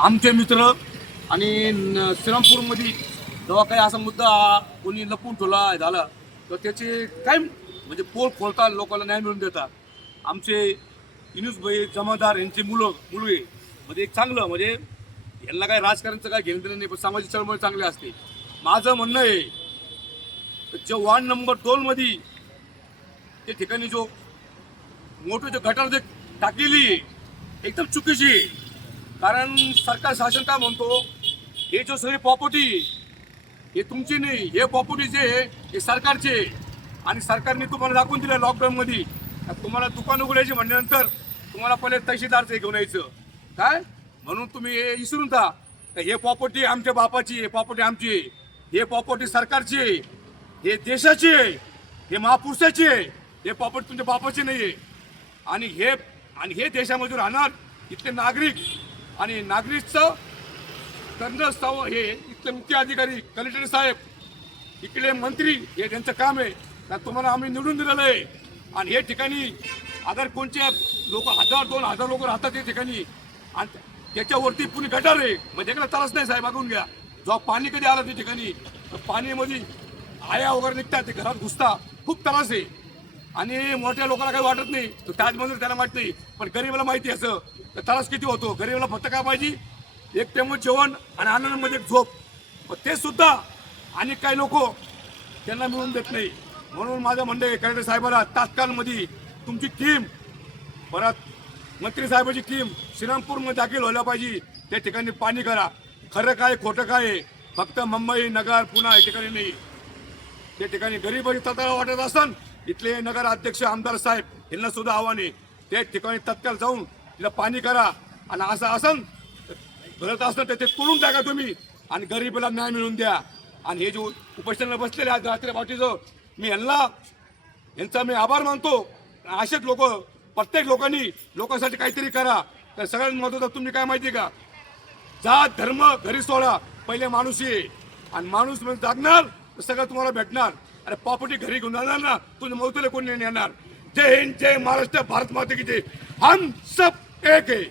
आमचे मित्र आणि श्रीरामपूरमध्ये जेव्हा काही असा मुद्दा कोणी लपून ठेवला झाला तर त्याचे काय म्हणजे पोल खोलतात, लोकांना न्याय मिळवून देतात. आमचे भाई जमादार यांचे मुलगे म्हणजे एक चांगलं म्हणजे यांना काय राजकारणाचं काय घेणं देणं नाही, पण सामाजिक चळवळ चांगली असते. माझं म्हणणं आहे जे वार्ड नंबर 2 मध्ये त्या ठिकाणी जो मोठे जो गटार जे टाकलेली आहे एकदम चुकीची आहे. कारण सरकार शासन काय म्हणतो, हे जो सगळी प्रॉपर्टी हे तुमची नाही, हे प्रॉपर्टी जे आहे हे सरकारचे आहे. आणि सरकारने तुम्हाला दाखवून दिलं लॉकडाऊनमध्ये तुम्हाला दुकान उघडायची म्हणल्यानंतर तुम्हाला पहिले तहसीलदारचं घेऊन यायचं काय, म्हणून तुम्ही हे विसरून जा. हे प्रॉपर्टी आमच्या बापाची, हे प्रॉपर्टी आमची आहे, हे प्रॉपर्टी सरकारची आहे, हे देशाची आहे, हे महापुरुषाची आहे, हे प्रॉपर्टी तुमच्या बापाची नाही आहे. आणि हे देशामध्ये राहणार इथले नागरिक आणि नागरिकचं करणं हे इथले मुख्य अधिकारी कलेक्टर साहेब, इकडे मंत्री, हे त्यांचं काम आहे. तर तुम्हाला आम्ही निवडून दिलेलं आहे. आणि हे ठिकाणी अगर कोणचे लोक 1000-2000 लोक राहतात त्या ठिकाणी आणि त्याच्यावरती पुणे गटार आहे, म्हणजे त्याला त्रास नाही साहेब, बघून घ्या. जेव्हा पाणी कधी आलं त्या ठिकाणी तर पाणीमध्ये आया वगैरे निघतात, ते घरात घुसता, खूप त्रास आहे. आणि मोठ्या लोकांना काही वाटत नाही, तो ताजमहल त्याला माहित नाही, पण गरीबाला माहिती असं तर त्रास किती होतो. गरीबाला फक्त काय पाहिजे, एक टेमो जेवण आणि आनंदामध्ये एक झोप, पण ते सुद्धा आणि काही लोक त्यांना मिळून देत नाही. म्हणून माझं म्हणणं आहे कलेक्टर साहेबाला तात्काळमध्ये तुमची टीम, परत मंत्री साहेबाची टीम श्रीरामपूरमध्ये दाखल व्हायला पाहिजे. त्या ठिकाणी पाणी करा. खरं काय खोटं काय, फक्त मुंबई नगर पुणे या ठिकाणी नाही, त्या ठिकाणी गरीबाची तत्काळ वाटत असन इथले नगर अध्यक्ष आमदार साहेब यांना सुद्धा आव्हान आहे, त्या ठिकाणी तत्काळ जाऊन तिला पाणी करा. आणि असं असन गरज असलं तर ते तोडून टाका तुम्ही आणि गरीबाला न्याय मिळवून द्या. आणि हे जो उपोषणाला बसलेले आहेत रात्री पाठीचं, मी यांचा मी आभार मानतो. असेच लोक प्रत्येक लोकांसाठी काहीतरी करा. तर सगळ्यात महत्त्वाचं तुम्ही काय माहिती का, जात धर्म घरी सोडा, पहिले माणूस आहे. आणि माणूस म्हणजे जागणार तर सगळं तुम्हाला भेटणार. अरे प्रॉपर्टी घरी घेऊन जाणार ना, तुझ्या मौतीला कोणी नाही येणार. जय हिंद, जय महाराष्ट्र, भारत माता की जय. हम सब एक है.